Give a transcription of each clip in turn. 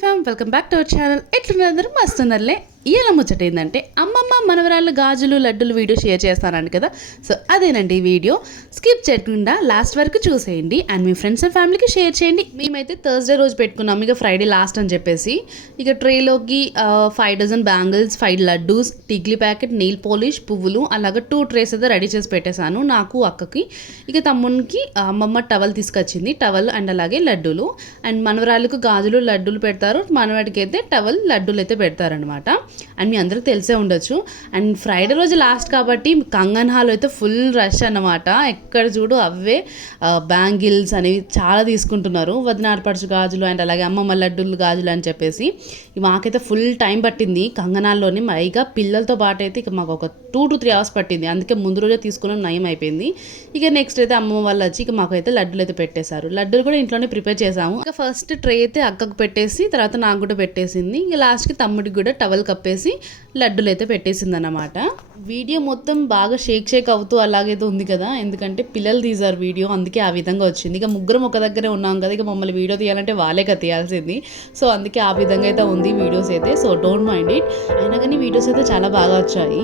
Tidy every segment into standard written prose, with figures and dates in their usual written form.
ఫ్యామ్ welcome back to our channel. ఎట్లున్నారు? మస్తున్నారులే. ఇలా ముచ్చట ఏంటంటే అమ్మమ్మ మనవరాళ్ళు గాజులు లడ్డులు వీడియో షేర్ చేస్తానండి కదా. సో అదేనండి ఈ వీడియో. స్కిప్ చేయకుండా లాస్ట్ వరకు చూసేయండి అండ్ మీ ఫ్రెండ్స్ అండ్ ఫ్యామిలీకి షేర్ చేయండి. మేమైతే థర్స్డే రోజు పెట్టుకున్నాం, ఇక ఫ్రైడే లాస్ట్ అని చెప్పేసి. ఇక ట్రేలోకి 5 డజన్ బ్యాంగిల్స్, 5 లడ్డూస్, టిగ్లీ ప్యాకెట్, నెయిల్ పాలిష్, పువ్వులు, అలాగే 2 ట్రేస్ అయితే రెడీ చేసి పెట్టేశాను నాకు, అక్కకి. ఇక తమ్మునికి అమ్మమ్మ టవల్ తీసుకొచ్చింది, టవల్ అండ్ అలాగే లడ్డూలు. అండ్ మనవరాళ్ళకు గాజులు లడ్డూలు పెడతారు, మనవాడికి అయితే టవల్ లడ్డూలు అయితే పెడతారనమాట. అండ్ మీ అందరికి తెలిసే ఉండొచ్చు. అండ్ ఫ్రైడే రోజు లాస్ట్ కాబట్టి కంగన్ హాల్ అయితే ఫుల్ రష్ అన్నమాట. ఎక్కడ చూడు అవే బ్యాంగిల్స్ అనేవి చాలా తీసుకుంటున్నారు, వదినాడపడుచు గాజులు అండ్ అలాగే అమ్మమ్మ లడ్డూలు గాజులు అని చెప్పేసి. మాకైతే ఫుల్ టైం పట్టింది కంగన్ హాల్లోనే. ఇక పిల్లలతో పాటు అయితే ఇక మాకు ఒక 2 to 3 hours పట్టింది, అందుకే ముందు రోజే తీసుకున్న నయం అయిపోయింది. ఇక నెక్స్ట్ అయితే అమ్మమ్మ వాళ్ళు వచ్చి ఇక మాకైతే లడ్డూలు అయితే పెట్టేశారు. లడ్డూలు కూడా ఇంట్లోనే ప్రిపేర్ చేసాము. ఇక ఫస్ట్ ట్రే అయితే అక్కకు పెట్టేసి తర్వాత నాకు కూడా పెట్టేసింది. ఇక లాస్ట్కి తమ్ముడికి కూడా టవల్ కప్పేసి లడ్డూలు అయితే పెట్టేసింది అన్నమాట. వీడియో మొత్తం బాగా షేక్ అవుతూ అలాగైతే ఉంది కదా, ఎందుకంటే పిల్లలు తీసారు వీడియో, అందుకే ఆ విధంగా వచ్చింది. ఇక ముగ్గురం ఒక దగ్గరే ఉన్నాం కదా, ఇక మమ్మల్ని వీడియో తీయాలంటే వాళ్ళే కదా తీయాల్సింది. సో అందుకే ఆ విధంగా అయితే ఉంది వీడియోస్ అయితే. So don't mind it. అయినా కానీ వీడియోస్ అయితే చాలా బాగా వచ్చాయి.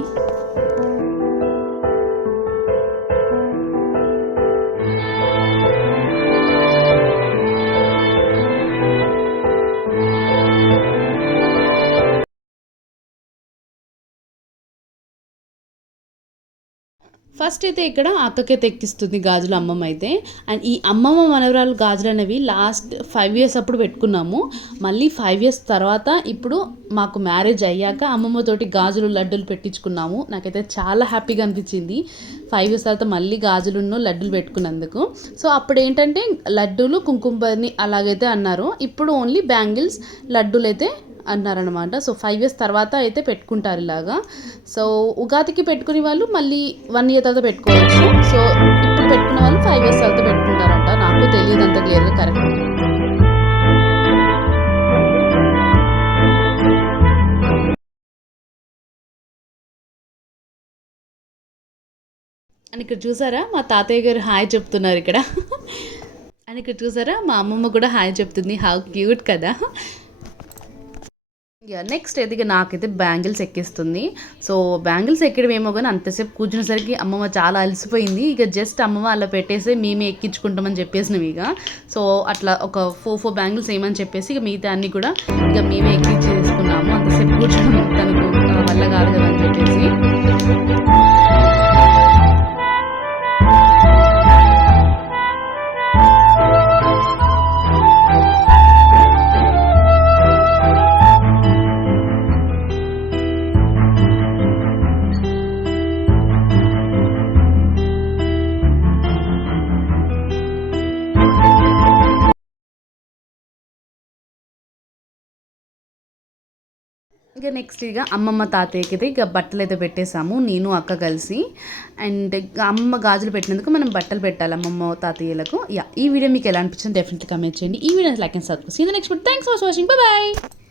ఫస్ట్ అయితే ఇక్కడ అక్కకైతే ఎక్కిస్తుంది గాజులు అమ్మమ్మ అయితే. అండ్ ఈ అమ్మమ్మ మనవరాలు గాజులు అనేవి లాస్ట్ 5 years అప్పుడు పెట్టుకున్నాము. మళ్ళీ 5 years తర్వాత ఇప్పుడు మాకు మ్యారేజ్ అయ్యాక అమ్మమ్మతోటి గాజులు లడ్డూలు పెట్టించుకున్నాము. నాకైతే చాలా హ్యాపీగా అనిపించింది 5 years తర్వాత మళ్ళీ గాజులను లడ్డూలు పెట్టుకున్నందుకు. సో అప్పుడు ఏంటంటే లడ్డూలు కుంకుమని అలాగైతే అన్నారు, ఇప్పుడు ఓన్లీ బ్యాంగిల్స్ లడ్డూలు అయితే అన్నారనమాట. సో 5 years తర్వాత అయితే పెట్టుకుంటారు ఇలాగా. సో ఉగాదికి పెట్టుకునే వాళ్ళు మళ్ళీ 1 year తర్వాత పెట్టుకోవచ్చు. సో ఇప్పుడు పెట్టుకున్న వాళ్ళు 5 years తర్వాత పెట్టుకుంటారంట. నాకు తెలియదు అంత క్లియర్గా కరెక్ట్. అని ఇక్కడ చూసారా మా తాతయ్య గారు హాయ్ చెప్తున్నారు ఇక్కడ. అని ఇక్కడ చూసారా మా అమ్మమ్మ కూడా హాయ్ చెప్తుంది. హౌ క్యూట్ కదా. ఇక నెక్స్ట్ అయితే ఇక నాకైతే బ్యాంగిల్స్ ఎక్కిస్తుంది. సో బ్యాంగిల్స్ ఎక్కడం ఏమో కానీ అంతసేపు కూర్చునేసరికి అమ్మమ్మ చాలా అలసిపోయింది. ఇక జస్ట్ అమ్మమ్మ అలా పెట్టేసి మేమే ఎక్కించుకుంటామని చెప్పేసినాం. ఇక సో అట్లా ఒక 4 బ్యాంగిల్స్ వేయమని చెప్పేసి ఇక మిగతా అన్నీ కూడా ఇక మేమే ఎక్కించేసుకున్నాము. అంతసేపు కూర్చోడం తనకు వల్ల కాదు కదా అని చెప్పేసి. ఇక నెక్స్ట్ ఇక అమ్మమ్మ తాతయ్యకి అయితే ఇక బట్టలు అయితే పెట్టేసాము, నేను అక్క కలిసి. అండ్ అమ్మమ్మ గాజులు పెట్టినందుకు మనం బట్టలు పెట్టాలి అమ్మమ్మ తాతయ్యలకు. ఈ వీడియో మీకు ఎలా అనిపించింది డెఫినెట్లీ కమెంట్ చేయండి. ఈ video like and subscribe. See the next video. Thanks for watching. Bye by.